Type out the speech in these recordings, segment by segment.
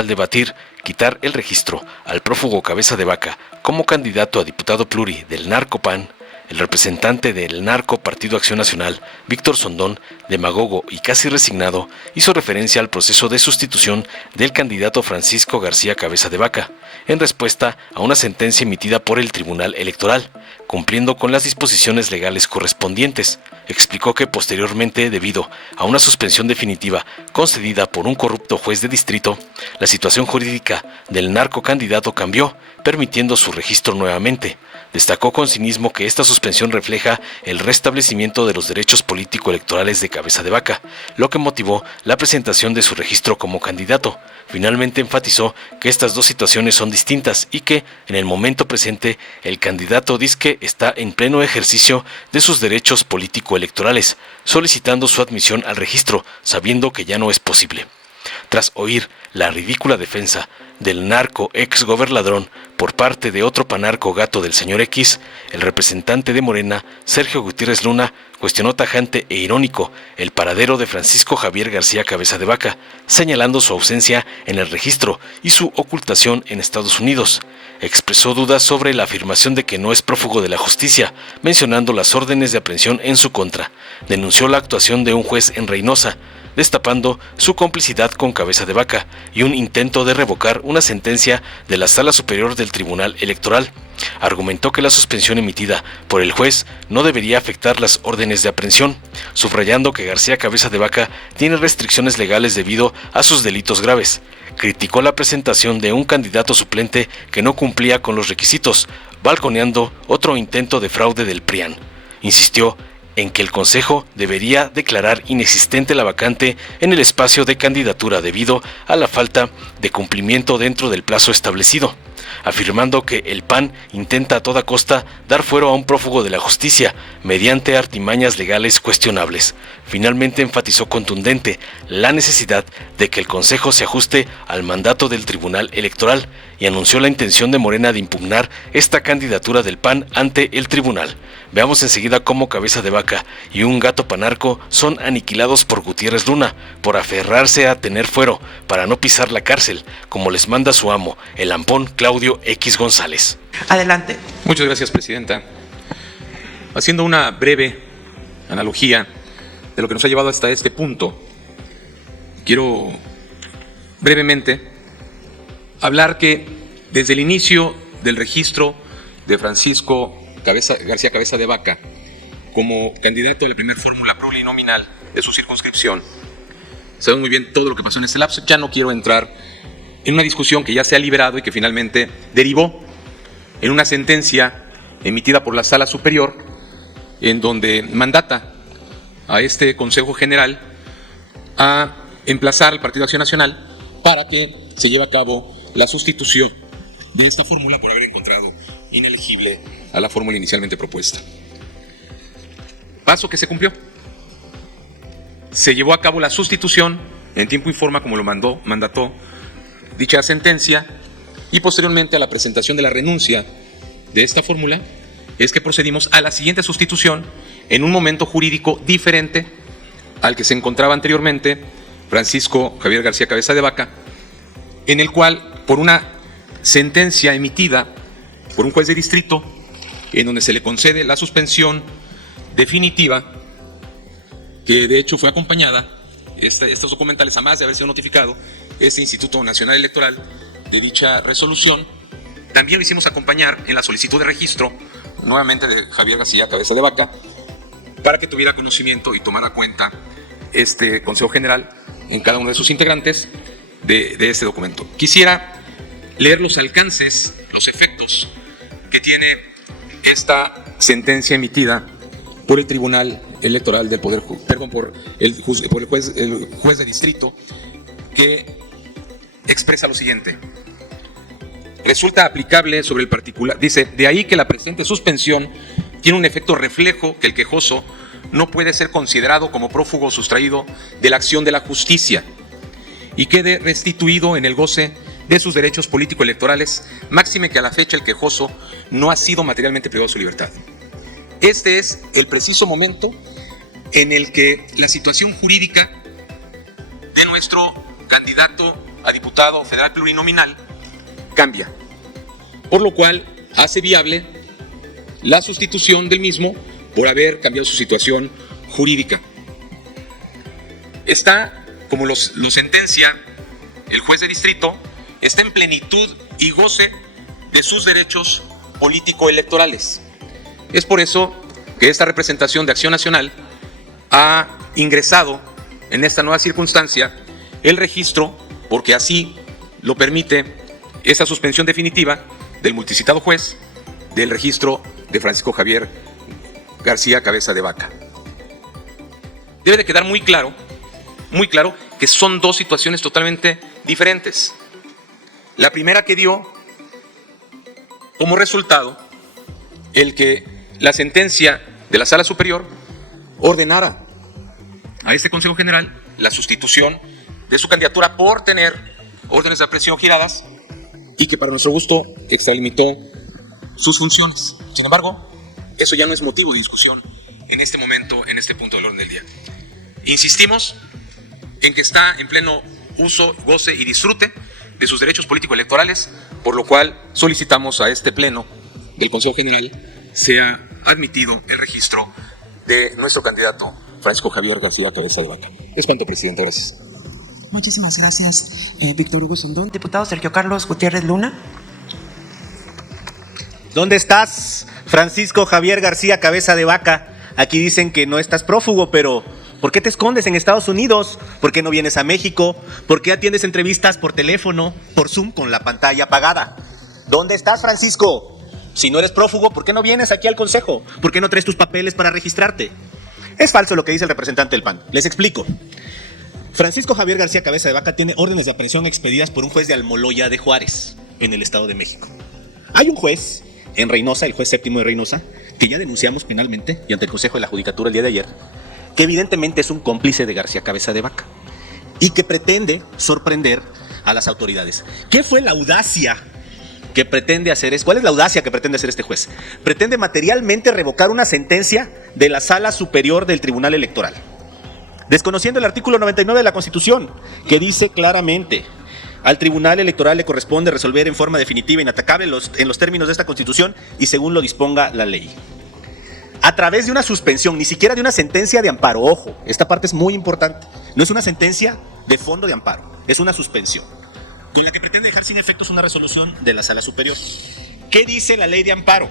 al debatir quitar el registro al prófugo Cabeza de Vaca como candidato a diputado pluri del Narco-PAN, el representante del Narco Partido Acción Nacional, Víctor Sondón, demagogo y casi resignado, hizo referencia al proceso de sustitución del candidato Francisco García Cabeza de Vaca, en respuesta a una sentencia emitida por el Tribunal Electoral, cumpliendo con las disposiciones legales correspondientes. Explicó que posteriormente, debido a una suspensión definitiva concedida por un corrupto juez de distrito, la situación jurídica del narcocandidato cambió, permitiendo su registro nuevamente. Destacó con cinismo que esta suspensión refleja el restablecimiento de los derechos político-electorales de Cabeza de Vaca, lo que motivó la presentación de su registro como candidato. Finalmente enfatizó que estas dos situaciones son distintas y que, en el momento presente, el candidato disque está en pleno ejercicio de sus derechos político-electorales, solicitando su admisión al registro, sabiendo que ya no es posible. Tras oír la ridícula defensa del narco ex gobernadrón por parte de otro panarco gato del señor X, el representante de Morena, Sergio Gutiérrez Luna, cuestionó tajante e irónico el paradero de Francisco Javier García Cabeza de Vaca, señalando su ausencia en el registro y su ocultación en Estados Unidos. Expresó dudas sobre la afirmación de que no es prófugo de la justicia, mencionando las órdenes de aprehensión en su contra. Denunció la actuación de un juez en Reynosa, destapando su complicidad con Cabeza de Vaca y un intento de revocar una sentencia de la Sala Superior del Tribunal Electoral. Argumentó que la suspensión emitida por el juez no debería afectar las órdenes de aprehensión, subrayando que García Cabeza de Vaca tiene restricciones legales debido a sus delitos graves. Criticó la presentación de un candidato suplente que no cumplía con los requisitos, balconeando otro intento de fraude del PRIAN. Insistió en que el Consejo debería declarar inexistente la vacante en el espacio de candidatura debido a la falta de cumplimiento dentro del plazo establecido, afirmando que el PAN intenta a toda costa dar fuero a un prófugo de la justicia mediante artimañas legales cuestionables. Finalmente enfatizó contundente la necesidad de que el Consejo se ajuste al mandato del Tribunal Electoral y anunció la intención de Morena de impugnar esta candidatura del PAN ante el tribunal. Veamos enseguida cómo Cabeza de Vaca y un gato panarco son aniquilados por Gutiérrez Luna, por aferrarse a tener fuero, para no pisar la cárcel, como les manda su amo, el ampón Claudio X González. Adelante. Muchas gracias, presidenta. Haciendo una breve analogía de lo que nos ha llevado hasta este punto, quiero brevemente hablar que desde el inicio del registro de Francisco García Cabeza de Vaca como candidato de la primera fórmula plurinominal de su circunscripción, saben muy bien todo lo que pasó en este lapso. Ya no quiero entrar en una discusión que ya se ha liberado y que finalmente derivó en una sentencia emitida por la Sala Superior, en donde mandata a este Consejo General a emplazar al Partido Acción Nacional para que se lleve a cabo la sustitución de esta fórmula por haber encontrado inelegible a la fórmula inicialmente propuesta. Paso que se cumplió. Se llevó a cabo la sustitución en tiempo y forma como lo mandató dicha sentencia, y posteriormente a la presentación de la renuncia de esta fórmula es que procedimos a la siguiente sustitución en un momento jurídico diferente al que se encontraba anteriormente Francisco Javier García Cabeza de Vaca, en el cual, por una sentencia emitida por un juez de distrito, en donde se le concede la suspensión definitiva, que de hecho fue acompañada, estos documentales, a más de haber sido notificado este Instituto Nacional Electoral de dicha resolución, también lo hicimos acompañar en la solicitud de registro, nuevamente de Javier García Cabeza de Vaca, para que tuviera conocimiento y tomara cuenta este Consejo General en cada uno de sus integrantes de este documento. Quisiera leer los alcances, los efectos que tiene esta sentencia emitida por el Tribunal Electoral del Poder, por el juez de distrito, que expresa lo siguiente. Resulta aplicable sobre el particular, dice, de ahí que la presente suspensión tiene un efecto reflejo que el quejoso no puede ser considerado como prófugo sustraído de la acción de la justicia y quede restituido en el goce de sus derechos político-electorales, máxime que a la fecha el quejoso no ha sido materialmente privado de su libertad. Este es el preciso momento en el que la situación jurídica de nuestro candidato a diputado federal plurinominal cambia, por lo cual hace viable la sustitución del mismo por haber cambiado su situación jurídica. Está, como lo sentencia el juez de distrito, está en plenitud y goce de sus derechos político-electorales. Es por eso que esta representación de Acción Nacional ha ingresado en esta nueva circunstancia el registro, porque así lo permite esa suspensión definitiva del multicitado juez del registro de Francisco Javier García Cabeza de Vaca. Debe de quedar muy claro que son dos situaciones totalmente diferentes. La primera que dio como resultado el que la sentencia de la Sala Superior ordenara a este Consejo General la sustitución de su candidatura por tener órdenes de aprehensión giradas y que para nuestro gusto extralimitó sus funciones. Sin embargo, eso ya no es motivo de discusión en este momento, en este punto del orden del día. Insistimos en que está en pleno uso, goce y disfrute de sus derechos político-electorales, por lo cual solicitamos a este pleno del Consejo General sea admitido el registro de nuestro candidato Francisco Javier García Cabeza de Vaca. Es cuanto, presidente. Gracias. Muchísimas gracias, Víctor Hugo Sondón. Diputado Sergio Carlos Gutiérrez Luna. ¿Dónde estás, Francisco Javier García Cabeza de Vaca? Aquí dicen que no estás prófugo, pero ¿por qué te escondes en Estados Unidos? ¿Por qué no vienes a México? ¿Por qué atiendes entrevistas por teléfono, por Zoom, con la pantalla apagada? ¿Dónde estás, Francisco? Si no eres prófugo, ¿por qué no vienes aquí al Consejo? ¿Por qué no traes tus papeles para registrarte? Es falso lo que dice el representante del PAN. Les explico. Francisco Javier García Cabeza de Vaca tiene órdenes de aprehensión expedidas por un juez de Almoloya de Juárez, en el Estado de México. Hay un juez en Reynosa, el juez séptimo de Reynosa, que ya denunciamos penalmente y ante el Consejo de la Judicatura el día de ayer, que evidentemente es un cómplice de García Cabeza de Vaca y que pretende sorprender a las autoridades. ¿Qué fue la audacia que pretende hacer? ¿Cuál es la audacia que pretende hacer este juez? Pretende materialmente revocar una sentencia de la Sala Superior del Tribunal Electoral, desconociendo el artículo 99 de la Constitución, que dice claramente: al Tribunal Electoral le corresponde resolver en forma definitiva e inatacable en los términos de esta Constitución y según lo disponga la ley. A través de una suspensión, ni siquiera de una sentencia de amparo. Ojo, esta parte es muy importante. No es una sentencia de fondo de amparo, es una suspensión, con la que pretende dejar sin efectos una resolución de la Sala Superior. ¿Qué dice la ley de amparo?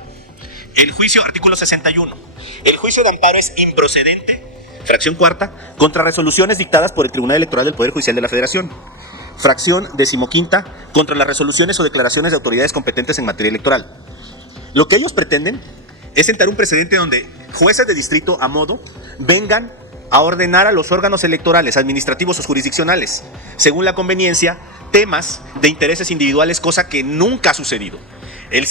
El juicio, artículo 61. El juicio de amparo es improcedente, fracción cuarta, contra resoluciones dictadas por el Tribunal Electoral del Poder Judicial de la Federación. Fracción decimoquinta, contra las resoluciones o declaraciones de autoridades competentes en materia electoral. Lo que ellos pretenden es sentar un precedente donde jueces de distrito a modo vengan a ordenar a los órganos electorales, administrativos o jurisdiccionales, según la conveniencia, temas de intereses individuales, cosa que nunca ha sucedido. El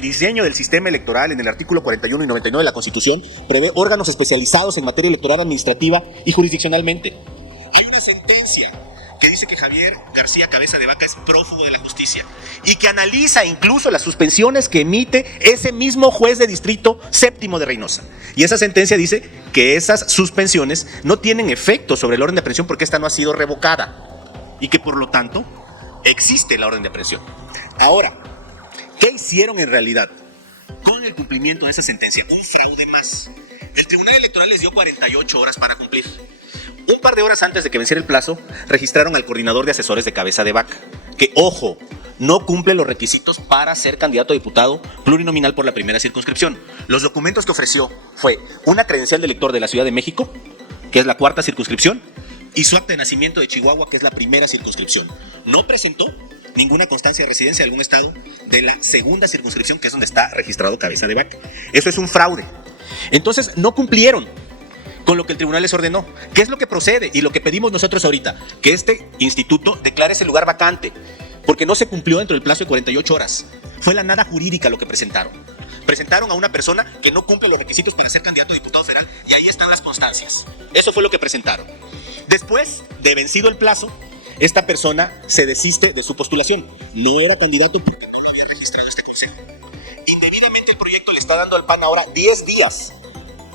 diseño del sistema electoral en el artículo 41 y 99 de la Constitución prevé órganos especializados en materia electoral administrativa y jurisdiccionalmente. Hay una sentencia que dice que Javier García Cabeza de Vaca es prófugo de la justicia y que analiza incluso las suspensiones que emite ese mismo juez de distrito séptimo de Reynosa. Y esa sentencia dice que esas suspensiones no tienen efecto sobre el orden de aprehensión porque esta no ha sido revocada y que por lo tanto existe la orden de aprehensión. Ahora, ¿qué hicieron en realidad con el cumplimiento de esa sentencia? Un fraude más. El Tribunal Electoral les dio 48 horas para cumplir. Un par de horas antes de que venciera el plazo, registraron al coordinador de asesores de Cabeza de Vaca, que, ojo, no cumple los requisitos para ser candidato a diputado plurinominal por la primera circunscripción. Los documentos que ofreció fue una credencial de elector de la Ciudad de México, que es la cuarta circunscripción, y su acta de nacimiento de Chihuahua, que es la primera circunscripción. No presentó ninguna constancia de residencia de algún estado de la segunda circunscripción, que es donde está registrado Cabeza de Vaca. Eso es un fraude. Entonces, no cumplieron con lo que el tribunal les ordenó. ¿Qué es lo que procede? Y lo que pedimos nosotros ahorita, que este instituto declare ese lugar vacante, porque no se cumplió dentro del plazo de 48 horas. Fue la nada jurídica lo que presentaron. Presentaron a una persona que no cumple los requisitos para ser candidato a diputado federal y ahí están las constancias. Eso fue lo que presentaron. Después de vencido el plazo, esta persona se desiste de su postulación. No era candidato porque no lo había registrado este consejo. Indebidamente el proyecto le está dando al PAN ahora 10 días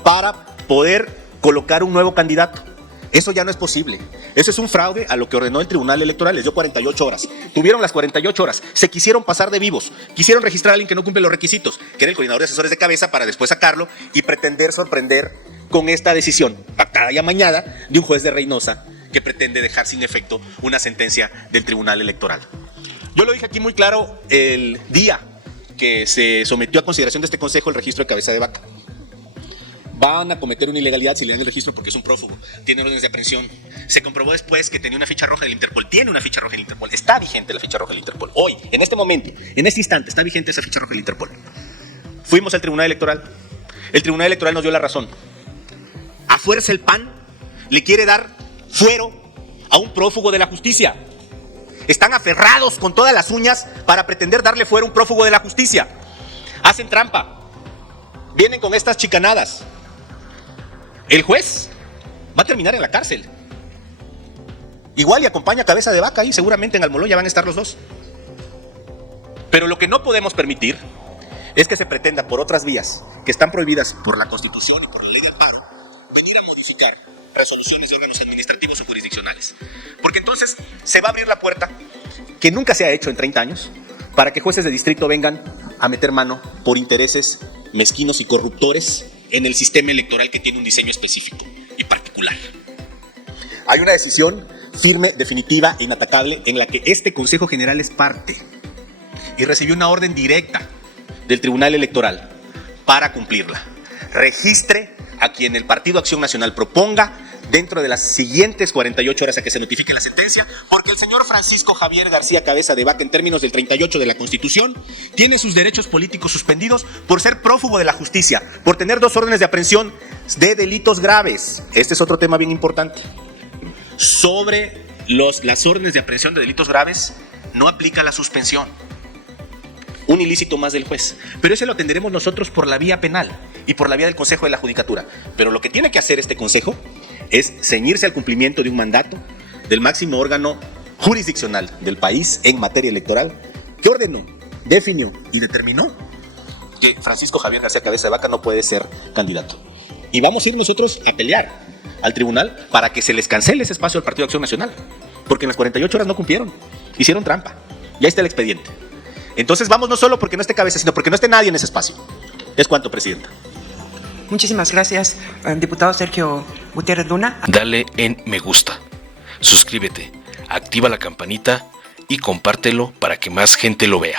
para poder colocar un nuevo candidato. Eso ya no es posible. Eso es un fraude a lo que ordenó el Tribunal Electoral. Les dio 48 horas. Tuvieron las 48 horas. Se quisieron pasar de vivos. Quisieron registrar a alguien que no cumple los requisitos, que era el coordinador de asesores de cabeza, para después sacarlo y pretender sorprender con esta decisión pactada y amañada de un juez de Reynosa que pretende dejar sin efecto una sentencia del Tribunal Electoral. Yo lo dije aquí muy claro el día que se sometió a consideración de este Consejo el registro de cabeza de vaca. Van a cometer una ilegalidad si le dan el registro porque es un prófugo. Tiene órdenes de aprehensión. Se comprobó después que tenía una ficha roja del Interpol. Tiene una ficha roja del Interpol. Está vigente la ficha roja del Interpol. Hoy, en este momento, en este instante, está vigente esa ficha roja del Interpol. Fuimos al Tribunal Electoral. El Tribunal Electoral nos dio la razón. A fuerza el PAN le quiere dar fuero a un prófugo de la justicia. Están aferrados con todas las uñas para pretender darle fuero a un prófugo de la justicia. Hacen trampa. Vienen con estas chicanadas. El juez va a terminar en la cárcel. Igual y acompaña a cabeza de vaca ahí, seguramente en Almoloya van a estar los dos. Pero lo que no podemos permitir es que se pretenda por otras vías que están prohibidas por la Constitución y por la ley del paro venir a modificar resoluciones de órganos administrativos o jurisdiccionales. Porque entonces se va a abrir la puerta, que nunca se ha hecho en 30 años, para que jueces de distrito vengan a meter mano por intereses mezquinos y corruptores en el sistema electoral que tiene un diseño específico y particular. Hay una decisión firme, definitiva e inatacable en la que este Consejo General es parte y recibió una orden directa del Tribunal Electoral para cumplirla. Registre a quien el Partido Acción Nacional proponga dentro de las siguientes 48 horas a que se notifique la sentencia, porque el señor Francisco Javier García Cabeza de Vaca, en términos del 38 de la Constitución, tiene sus derechos políticos suspendidos por ser prófugo de la justicia, por tener 2 órdenes de aprehensión de delitos graves. Este es otro tema bien importante. Sobre las órdenes de aprehensión de delitos graves no aplica la suspensión. Un ilícito más del juez. Pero ese lo atenderemos nosotros por la vía penal y por la vía del Consejo de la Judicatura. Pero lo que tiene que hacer este Consejo es ceñirse al cumplimiento de un mandato del máximo órgano jurisdiccional del país en materia electoral, que ordenó, definió y determinó que Francisco Javier García Cabeza de Vaca no puede ser candidato. Y vamos a ir nosotros a pelear al tribunal para que se les cancele ese espacio al Partido Acción Nacional, porque en las 48 horas no cumplieron, hicieron trampa. Ya está el expediente. Entonces vamos no solo porque no esté Cabeza, sino porque no esté nadie en ese espacio. Es cuanto, Presidenta. Muchísimas gracias, diputado Sergio Gutiérrez Luna. Dale en me gusta, suscríbete, activa la campanita y compártelo para que más gente lo vea.